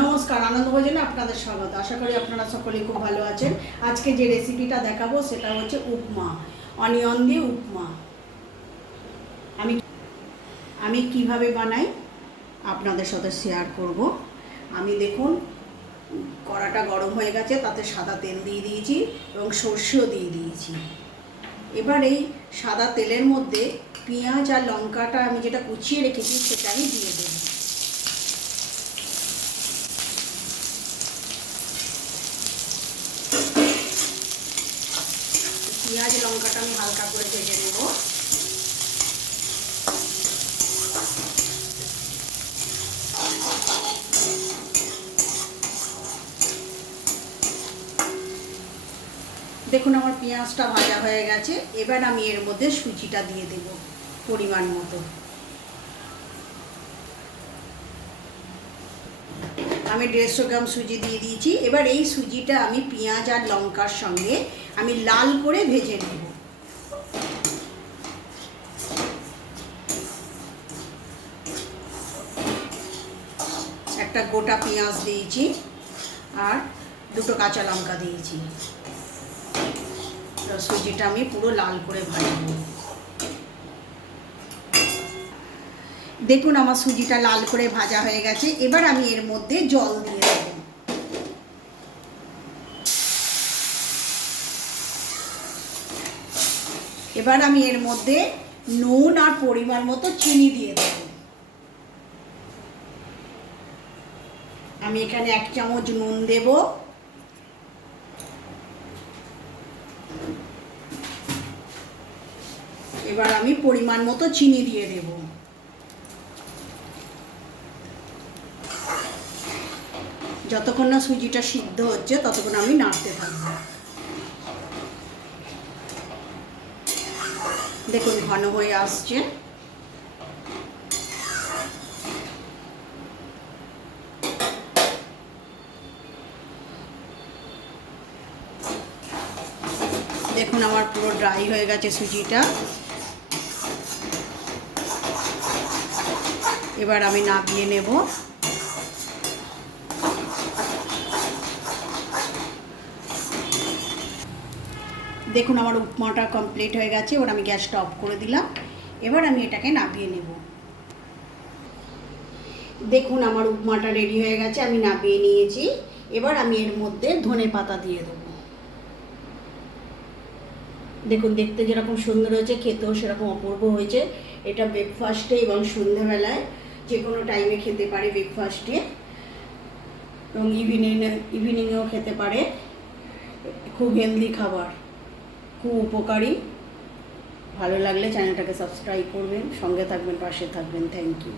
নমস্কার, আনন্দ ভোজনে আপনাদের স্বাগত। আশা করি আপনারা সকলেই খুব ভালো আছেন। আজকে যে রেসিপিটা দেখাবো সেটা হচ্ছে উপমা, অনিয়ন দিয়ে উপমা। আমি কিভাবে বানাই আপনাদের সাথে শেয়ার করব। আমি দেখুন কড়াটা গরম হয়ে গেছে, তাতে সাদা তেল দিয়ে দিয়েছি এবং সর্ষেও দিয়ে দিয়েছি। এবার এই সাদা তেলের মধ্যে পেঁয়াজ আর লঙ্কাটা আমি যেটা কুচিয়ে রেখেছি সেটা আমি দিয়ে দেব। পেঁয়াজ লঙ্কাটা আমি হালকা করে ভেজে নেব। দেখুন আমার পেঁয়াজটা ভাজা হয়ে গেছে। এবার আমি এর মধ্যে সুজিটা দিয়ে দেব পরিমাণ মতো। আমি 150 গ্রাম সুজি দিয়ে দিয়েছি। এবার এই সুজিটা আমি পেঁয়াজ আর লঙ্কার সঙ্গে আমি লাল করে ভেজে নেব। একটা গোটা পেঁয়াজ দিয়েছি আর দুটো কাঁচা লঙ্কা দিয়েছি। সুজিটা আমি পুরো লাল করে ভাজবো। দেখুন আমার সুজিটা লাল করে ভাজা হয়ে গেছে। এবার আমি এর মধ্যে জল দিয়ে দেব। এবার আমি এর মধ্যে নুন আর পরিমাণ মতো চিনি দিয়ে দেব। আমি এখানে 1 চামচ নুন দেব। এবার আমি পরিমাণ মতো চিনি দিয়ে দেব। যতক্ষণ না সুজিটা সিদ্ধ হচ্ছে ততক্ষণ আমি নাড়তে থাকবো। দেখুন ঘন হয়ে আসছে। দেখুন আমার পুরো ড্রাই হয়ে গেছে সুজিটা। এবার আমি নামিয়ে নেব। দেখুন আমার উপমাটা কমপ্লিট হয়ে গেছে। এবার আমি গ্যাসটা অফ করে দিলাম। এবার আমি এটাকে নামিয়ে নেব। দেখুন আমার উপমাটা রেডি হয়ে গেছে, আমি নামিয়ে নিয়েছি। এবার আমি এর মধ্যে ধনেপাতা দিয়ে দেব। দেখুন দেখতে যেরকম সুন্দর হয়েছে, খেতেও সেরকম অপূর্ব হয়েছে। এটা ব্রেকফাস্টে এবং সন্ধ্যাবেলায় যে কোনো টাইমে খেতে পারে, ব্রেকফাস্টে এবং ইভিনিংয়েও খেতে পারে। খুব হেলদি খাবার, খুব উপকারী। ভালো লাগলে চ্যানেলটাকে সাবস্ক্রাইব করবেন, সঙ্গে থাকবেন, পাশে থাকবেন। Thank you.